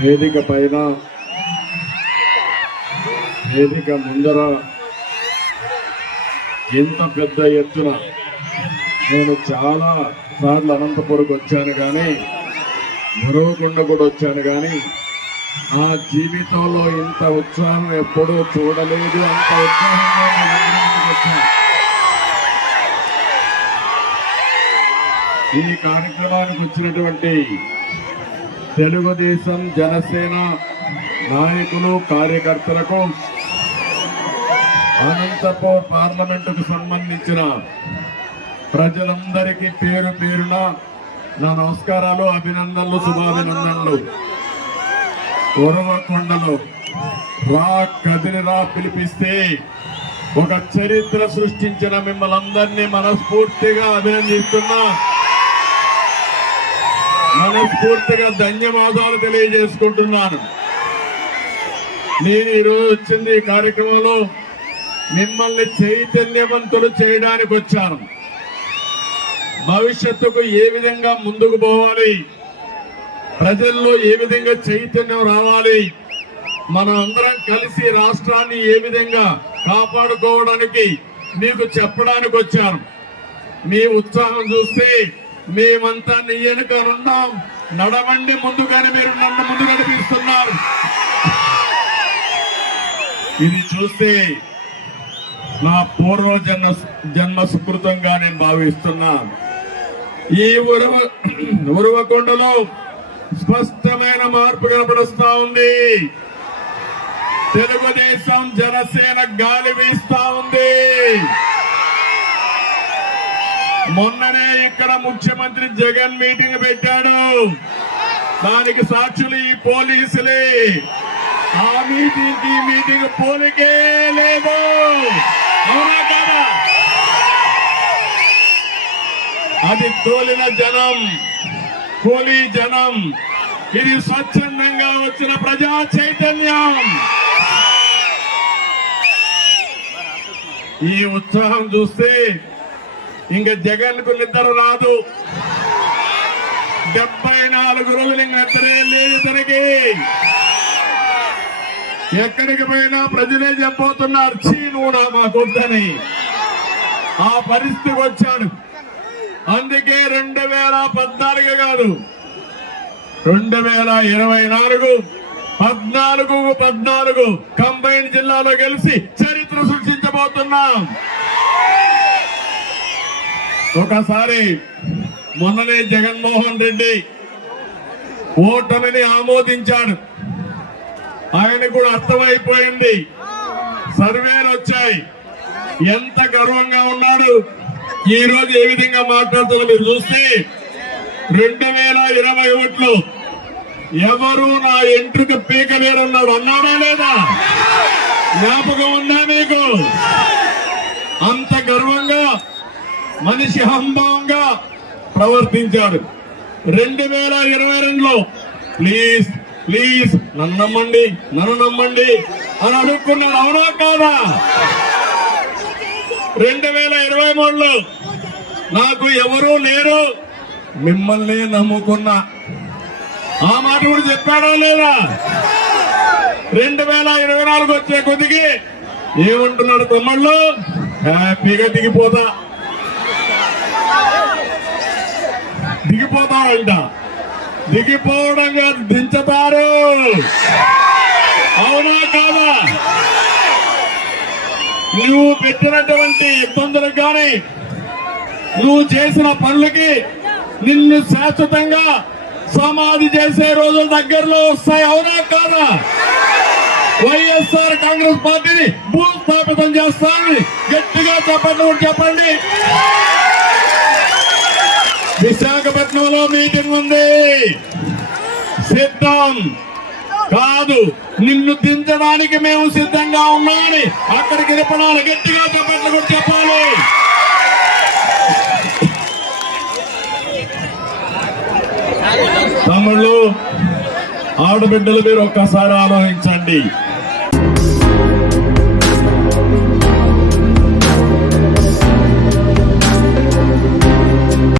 వేదిక పైన వేదిక ముందర ఎంత పెద్ద ఎత్తున నేను చాలా సార్లు అనంతపురంకి వచ్చాను కానీ మరవకుండా కూడా వచ్చాను కానీ ఆ జీవితంలో ఇంత ఉత్సాహం ఎప్పుడూ చూడలేదు అంత ఉత్సాహంగా ఈ కార్యక్రమానికి వచ్చినటువంటి తెలుగుదేశం జనసేన నాయకులు కార్యకర్తలకు అనంతపూర్ పార్లమెంటుకు సంబంధించిన ప్రజలందరికీ పేరు పేరున నా నమస్కారాలు అభినందనలు శుభాభినందనలు. ఉరవకొండలో రా కదిలిరా పిలిపిస్తే ఒక చరిత్ర సృష్టించిన మిమ్మల్ని అందరినీ మనస్ఫూర్తిగా అభినందిస్తున్నా. మనస్ఫూర్తిగా ధన్యవాదాలు తెలియజేసుకుంటున్నాను. నేను ఈరోజు వచ్చింది ఈ కార్యక్రమంలో మిమ్మల్ని చైతన్యవంతులు చేయడానికి వచ్చాను. భవిష్యత్తుకు ఏ విధంగా ముందుకు పోవాలి? ప్రజల్లో ఏ విధంగా చైతన్యం రావాలి? మనం అందరం కలిసి రాష్ట్రాన్ని ఏ విధంగా కాపాడుకోవడానికి మీకు చెప్పడానికి వచ్చాను. మీ ఉత్సాహం చూస్తే మేమంతా నీ ఉన్నాం. నడవండి ముందుగానే మీరు నన్ను ముందు నడిపిస్తున్నారు ఇది చూస్తే నా పూర్వ జన్మ జన్మ సుకృతంగా నేను భావిస్తున్నా. ఈ ఉరువ ఉరువకొండలో స్పష్టమైన మార్పు కనపడుస్తా ఉంది. తెలుగుదేశం జనసేన గాలి వీస్తా ఉంది. మొన్న ఇక్కడ ముఖ్యమంత్రి జగన్ మీటింగ్ పెట్టాడు. దానికి సాక్షులు ఈ పోలీసులే. ఆ మీటింగ్ ఈ మీటింగ్ పోలికే లేదు. అవునా కాదా? అది తోలిన జనం కూలీ జనం. ఇది స్వచ్ఛందంగా వచ్చిన ప్రజా చైతన్యం. ఈ ఉత్సాహం చూస్తే ఇంక జగన్కు నిద్ర రాదు. డెబ్బై నాలుగు రోజులు ఇంక నిద్రే లేదు ఇతనికి ఎక్కడికి పోయినా ప్రజలే చెప్పబోతున్నారు చీ నువ్వు నా ఆ పరిస్థితికి వచ్చాడు. అందుకే రెండు వేల పద్నాలుగు కాదు రెండు వేల ఇరవై నాలుగు పద్నాలుగు పద్నాలుగు కంబైన్ జిల్లాలో గెలిచి చరిత్ర సృష్టించబోతున్నాం. ఒకసారి మొన్ననే జగన్మోహన్ రెడ్డి ఓటమిని ఆమోదించాడు. ఆయన కూడా అర్థమైపోయింది. సర్వేలు వచ్చాయి. ఎంత గర్వంగా ఉన్నాడు. ఈ రోజు ఏ విధంగా మాట్లాడుతున్న మీరు చూస్తే రెండు వేల ఇరవై ఓట్లు. ఎవరు నా ఎంట్రుక పీకలేరన్నాడు అన్నాడా లేదా? జ్ఞాపకం ఉందా మీకు? అంత గర్వంగా మనిషి హంభంగా ప్రవర్తించాడు. రెండు వేల ఇరవై రెండులో ప్లీజ్ ప్లీజ్ నన్ను నమ్మండి నన్ను నమ్మండి అని అనుకున్నాడు. అవునా కాదా? రెండు వేల ఇరవై మూడులో నాకు ఎవరూ లేరు మిమ్మల్ని నమ్ముకున్నా ఆ మాట కూడా చెప్పాడా లేదా? రెండు వేల ఇరవై నాలుగు వచ్చే కొద్దికి ఏమంటున్నాడు తమ్ముళ్ళు? హ్యాపీగా దిగిపోతా దిగిపోతారంట దిగిపోవడం కాదు దించుతారు. అవునా కాదా? నువ్వు పెట్టినటువంటి ఇబ్బందులకు కానీ నువ్వు చేసిన పనులకి నిన్ను శాశ్వతంగా సమాధి చేసే రోజులు దగ్గరలో వస్తాయి అవునా కాదా? వైఎస్ఆర్ కాంగ్రెస్ పార్టీని భూస్థాపితం చేస్తానని గట్టిగా చెప్పండి చెప్పండి. విశాఖపట్నంలో మీటింగ్ ఉంది. సిద్ధం. కాదు నిన్ను దించడానికి మేము సిద్ధంగా ఉన్నామని అక్కడికి రిపణాలు గట్టిగా చెప్పట్లు కూడా చెప్పాలి. తమ్ముళ్ళు ఆడబిడ్డలు మీరు ఒక్కసారి ఆలోచించండి.